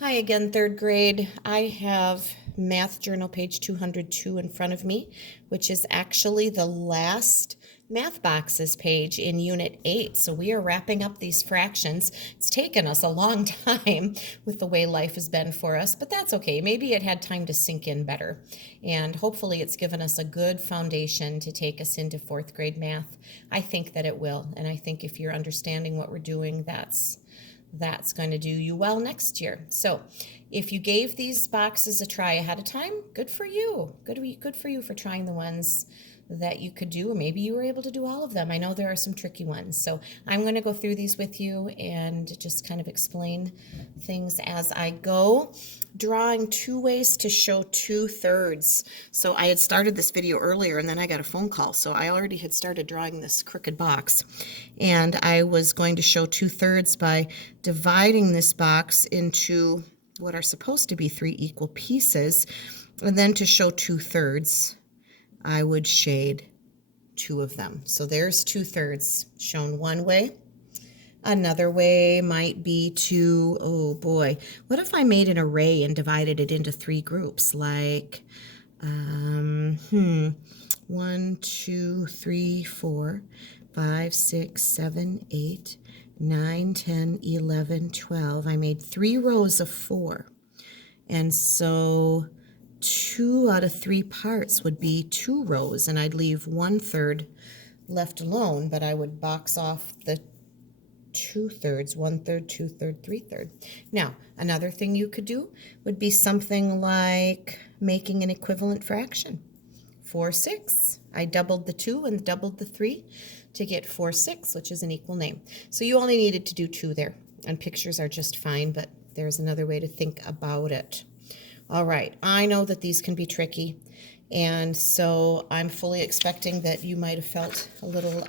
Hi again, third grade. I have Math Journal page 202 in front of me, which is actually the last math boxes page in Unit 8. So we are wrapping up these fractions. It's taken us a long time with the way life has been for us, but that's okay. Maybe it had time to sink in better. And hopefully it's given us a good foundation to take us into fourth grade math. I think that it will. And I think if you're understanding what we're doing, that's going to do you well next year. So if you gave these boxes a try ahead of time, good for you. Good for you for trying the ones that you could do, or maybe you were able to do all of them. I know there are some tricky ones. So I'm going to go through these with you and just kind of explain things as I go. Drawing two ways to show 2/3. So I had started this video earlier and then I got a phone call. So I already had started drawing this crooked box. And I was going to show 2/3 by dividing this box into what are supposed to be 3 equal pieces. And then to show 2/3, I would shade 2 of them. So there's 2/3 shown one way. Another way might be to, oh boy, what if I made an array and divided it into 3 groups, like 1, 2, 3, 4, 5, 6, 7, 8, 9, 10, 11, 12. I made 3 rows of 4. And so 2 out of 3 parts would be 2 rows, and I'd leave 1/3 left alone, but I would box off the 2/3, 1/3, 2/3, 3/3. Now, another thing you could do would be something like making an equivalent fraction. 4/6. I doubled the 2 and doubled the 3 to get 4/6, which is an equal name. So you only needed to do 2 there, and pictures are just fine, but there's another way to think about it. All right, I know that these can be tricky, and so I'm fully expecting that you might have felt a little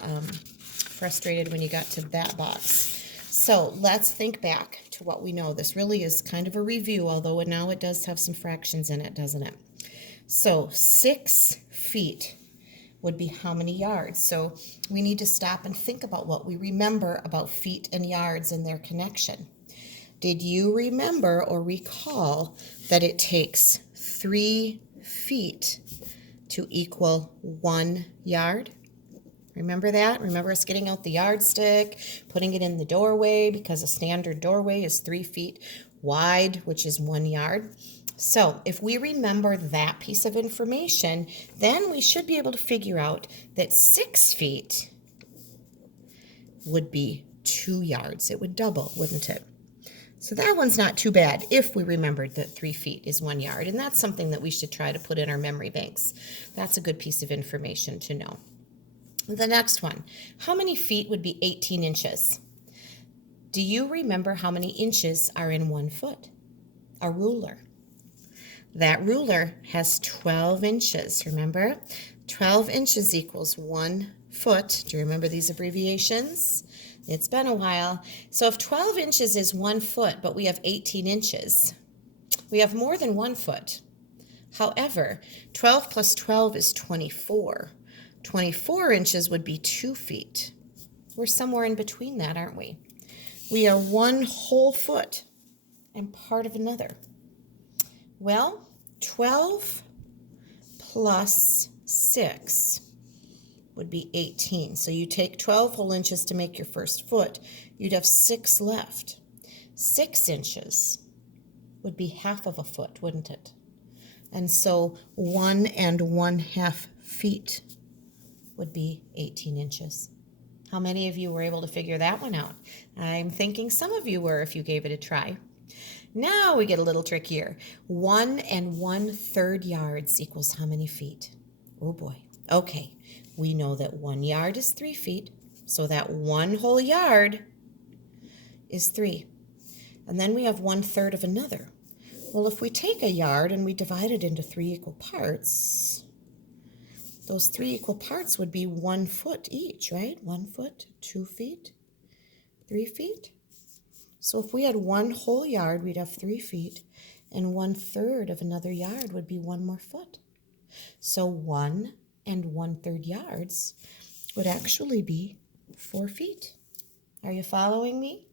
frustrated when you got to that box. So let's think back to what we know. This really is kind of a review, although now it does have some fractions in it, doesn't it? So 6 feet would be how many yards? So we need to stop and think about what we remember about feet and yards and their connection. Did you remember or recall that it takes 3 feet to equal 1 yard? Remember that? Remember us getting out the yardstick, putting it in the doorway, because a standard doorway is 3 feet wide, which is 1 yard. So if we remember that piece of information, then we should be able to figure out that 6 feet would be 2 yards. It would double, wouldn't it? So that one's not too bad if we remembered that 3 feet is 1 yard, and that's something that we should try to put in our memory banks. That's a good piece of information to know. The next one, how many feet would be 18 inches? Do you remember how many inches are in 1 foot? A ruler. That ruler has 12 inches, remember? 12 inches equals 1 foot. Do you remember these abbreviations? It's been a while. So if 12 inches is 1 foot, but we have 18 inches, we have more than 1 foot. However, 12 plus 12 is 24. 24 inches would be 2 feet. We're somewhere in between that, aren't we? We are 1 whole foot and part of another. Well, 12 plus 6 would be 18. So you take 12 whole inches to make your first foot. You'd have 6 left. 6 inches would be half of a foot, wouldn't it? And so 1 1/2 feet would be 18 inches. How many of you were able to figure that one out? I'm thinking some of you were if you gave it a try. Now we get a little trickier. 1 1/3 yards equals how many feet? Oh boy. Okay, we know that 1 yard is 3 feet, so that 1 whole yard is 3. And then we have 1/3 of another. Well, if we take a yard and we divide it into 3 equal parts, those 3 equal parts would be 1 foot each, right? 1 foot, 2 feet, 3 feet. So if we had 1 whole yard, we'd have 3 feet, and 1/3 of another yard would be 1 more foot. So 1 1/3 yards would actually be 4 feet. Are you following me?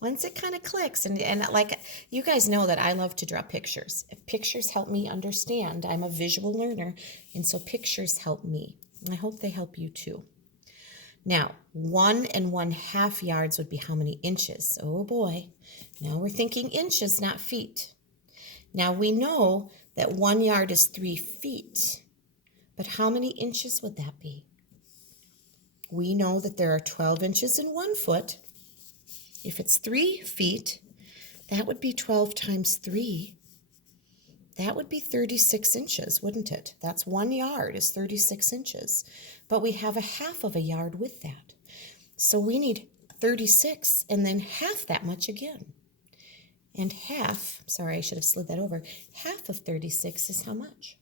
Once it kind of clicks, and like you guys know that I love to draw pictures. If pictures help me understand, I'm a visual learner, and so pictures help me. And I hope they help you too. Now, 1 1/2 yards would be how many inches? Oh boy, now we're thinking inches, not feet. Now we know that 1 yard is 3 feet, but how many inches would that be? We know that there are 12 inches in 1 foot. If it's 3 feet, that would be 12 times 3. That would be 36 inches, wouldn't it? That's 1 yard is 36 inches. But we have a half of a yard with that. So we need 36 and then half that much again. And half, sorry, I should have slid that over. Half of 36 is how much?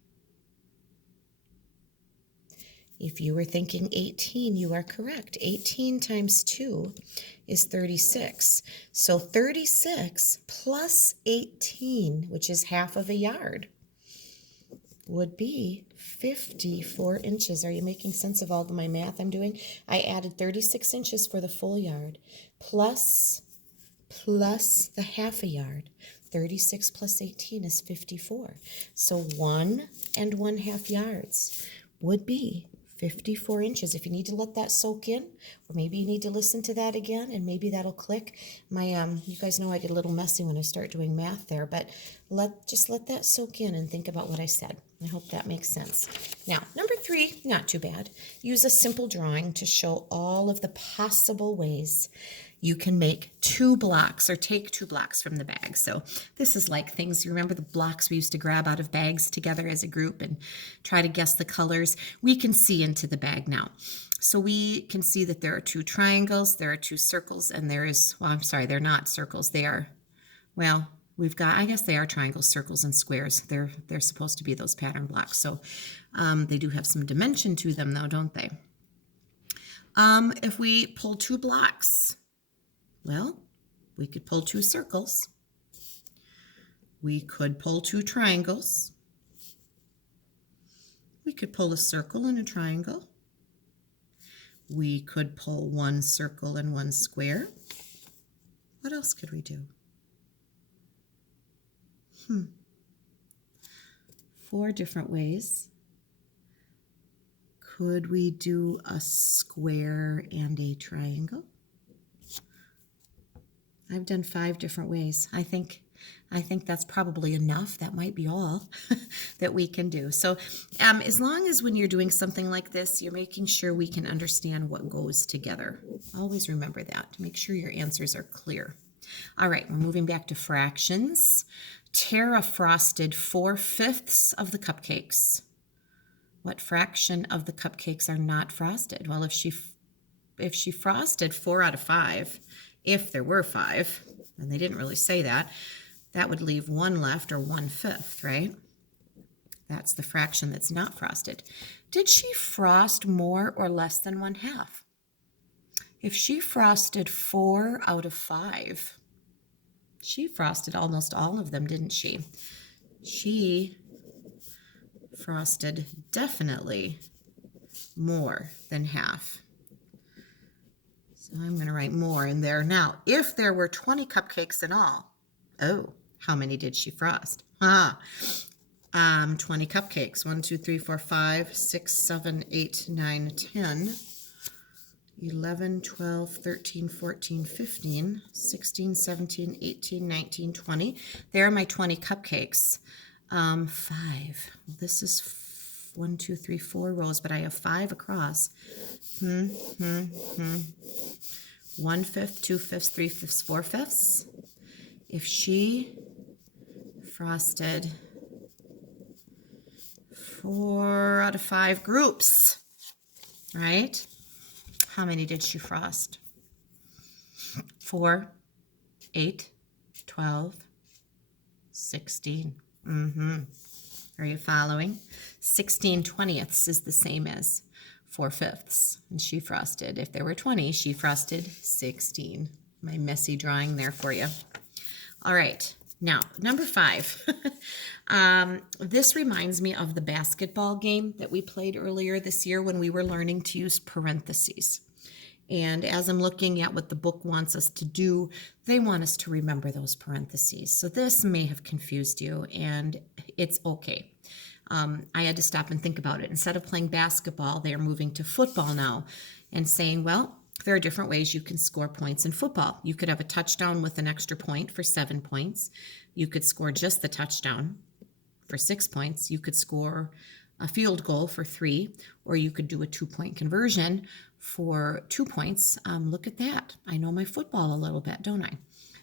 If you were thinking 18, you are correct. 18 times 2 is 36. So 36 plus 18, which is half of a yard, would be 54 inches. Are you making sense of all of my math I'm doing? I added 36 inches for the full yard, plus the half a yard. 36 plus 18 is 54. So 1 1/2 yards would be 54 inches. If you need to let that soak in, or maybe you need to listen to that again, and maybe that'll click. You guys know I get a little messy when I start doing math there, but just let that soak in and think about what I said. I hope that makes sense. Now, number 3, not too bad. Use a simple drawing to show all of the possible ways you can make 2 blocks or take 2 blocks from the bag. So this is like things, you remember the blocks we used to grab out of bags together as a group and try to guess the colors? We can see into the bag now. So we can see that there are 2 triangles, there are 2 circles, and there is, well, I'm sorry, they're not circles. They are, well, we've got, I guess they are triangles, circles, and squares. They're supposed to be those pattern blocks. So they do have some dimension to them though, don't they? If we pull 2 blocks, well, we could pull 2 circles. We could pull 2 triangles. We could pull a circle and a triangle. We could pull 1 circle and 1 square. What else could we do? 4 different ways. Could we do a square and a triangle? I've done 5 different ways. I think that's probably enough. That might be all that we can do. So as long as when you're doing something like this, you're making sure we can understand what goes together. Always remember that to make sure your answers are clear. All right, we're moving back to fractions. Tara frosted 4/5 of the cupcakes. What fraction of the cupcakes are not frosted? Well, if she frosted 4 out of 5, if there were 5, and they didn't really say that, that would leave 1 left, or 1/5, right? That's the fraction that's not frosted. Did she frost more or less than 1/2? If she frosted 4 out of 5, she frosted almost all of them, didn't she? She frosted definitely more than half. So I'm going to write more in there. Now, if there were 20 cupcakes in all, oh, how many did she frost? 20 cupcakes. 1, 2, 3, 4, 5, 6, 7, 8, 9, 10, 11, 12, 13, 14, 15, 16, 17, 18, 19, 20. There are my 20 cupcakes. 5. This is 1, 2, 3, 4 rows, but I have 5 across. 1/5, 2/5, 3/5, 4/5. If she frosted 4 out of 5 groups, right? How many did she frost? 4, 8, 12, 16. Are you following? 16/20 is the same as 4/5, and she frosted, if there were 20, she frosted 16. My messy drawing there for you. All right, now number 5. This reminds me of the basketball game that we played earlier this year when we were learning to use parentheses. And as I'm looking at what the book wants us to do, they want us to remember those parentheses. So this may have confused you, and it's okay. I had to stop and think about it. Instead of playing basketball, they are moving to football now and saying, well, there are different ways you can score points in football. You could have a touchdown with an extra point for 7 points. You could score just the touchdown for 6 points. You could score a field goal for 3, or you could do a 2-point conversion for 2 points. Look at that. I know my football a little bit, don't I?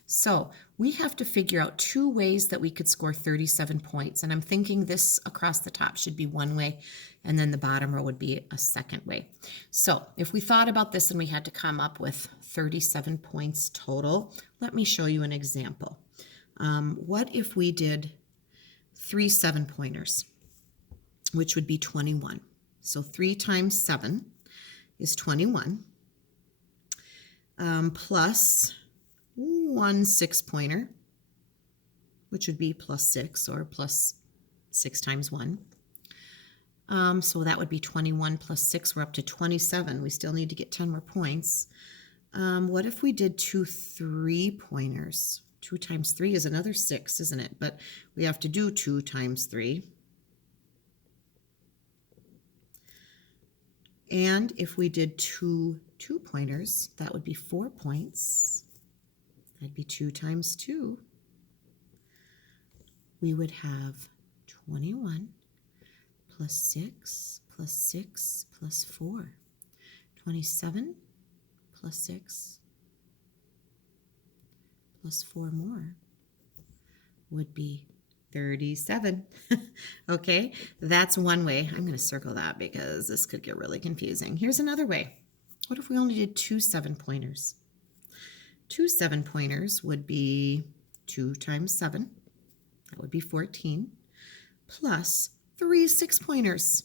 So we have to figure out 2 ways that we could score 37 points. And I'm thinking this across the top should be one way, and then the bottom row would be a second way. So if we thought about this and we had to come up with 37 points total, let me show you an example. What if we did 3 7-pointers, which would be 21. So 3 times 7 is 21, plus 1 6-pointer, which would be plus 6, or plus 6 times 1. So that would be 21 plus 6. We're up to 27. We still need to get 10 more points. What if we did 2 3-pointers? 2 times 3 is another 6, isn't it? But we have to do 2 times 3. And if we did 2 2-pointers, that would be 4 points. That'd be 2 times 2. We would have 21 plus 6 plus 6 plus 4. 27 plus 6 plus 4 more would be 37. Okay, that's one way. I'm going to circle that because this could get really confusing. Here's another way. What if we only did 2 7-pointers? 2 7-pointers would be 2 times 7. That would be 14. Plus 3 6-pointers.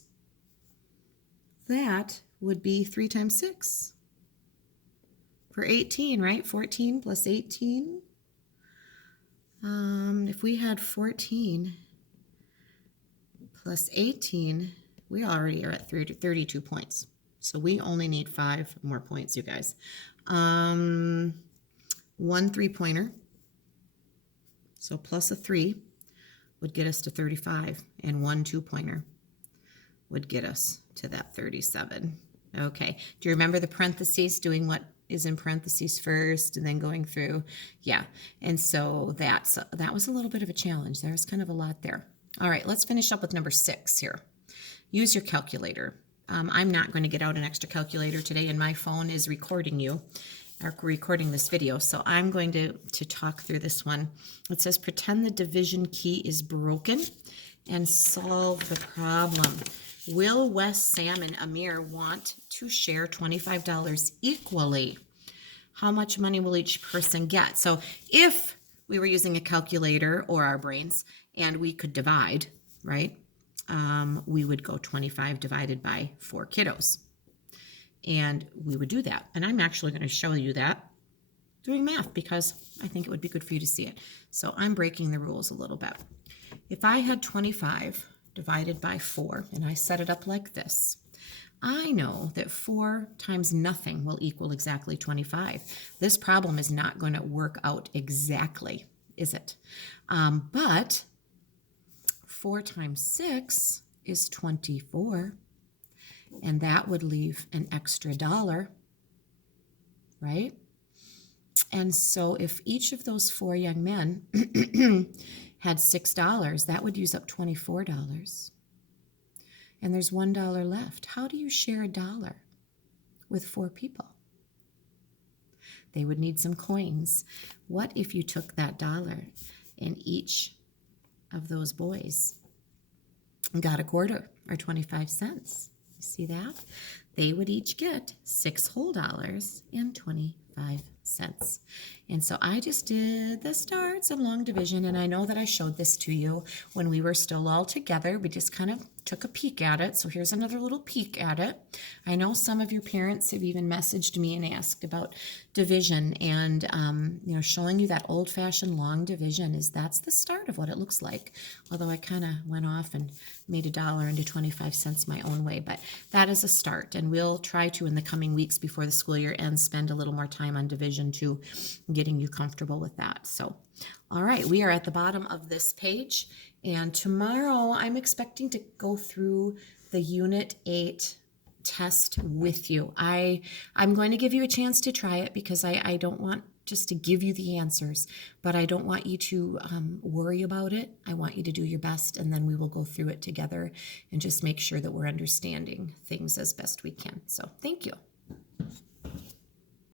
That would be 3 times 6. For 18, right? 14 plus 18. If we had 14 plus 18, we already are at 32 points. So we only need 5 more points, you guys. 1 3-pointer, so plus a 3, would get us to 35, and 1 2-pointer would get us to that 37. Okay, do you remember the parentheses, doing what is in parentheses first and then going through? Yeah, and so that was a little bit of a challenge. There's kind of a lot there. All right, let's finish up with number 6 here. Use your calculator. I'm not going to get out an extra calculator today, and my phone is recording this video, so I'm going to talk through this one. It says, pretend the division key is broken and solve the problem. Will Wes, Sam, and Amir want to share $25 equally? How much money will each person get? So if we were using a calculator or our brains and we could divide, right, we would go 25 divided by 4 kiddos. And we would do that. And I'm actually going to show you that doing math because I think it would be good for you to see it. So I'm breaking the rules a little bit. If I had 25 divided by 4, and I set it up like this, I know that 4 times nothing will equal exactly 25. This problem is not going to work out exactly, is it? But 4 times 6 is 24, and that would leave an extra $1, right? And so if each of those 4 young men had $6, that would use up $24. And there's $1 left. How do you share $1 with 4 people? They would need some coins. What if you took that $1 and each of those boys got a quarter, or 25 cents? You see that? They would each get $6 whole and 25 cents. And so I just did the starts of long division, and I know that I showed this to you when we were still all together. We just kind of took a peek at it. So here's another little peek at it. I know some of you parents have even messaged me and asked about division, and showing you that old-fashioned long division that's the start of what it looks like. Although I kind of went off and made $1 into 25 cents my own way, but that is a start, and we'll try to in the coming weeks before the school year ends spend a little more time on division too, getting you comfortable with that. So all right, we are at the bottom of this page, and tomorrow I'm expecting to go through the Unit 8 test with you. I'm going to give you a chance to try it because I don't want just to give you the answers, but I don't want you to worry about it. I want you to do your best, and then we will go through it together and just make sure that we're understanding things as best we can. So thank you.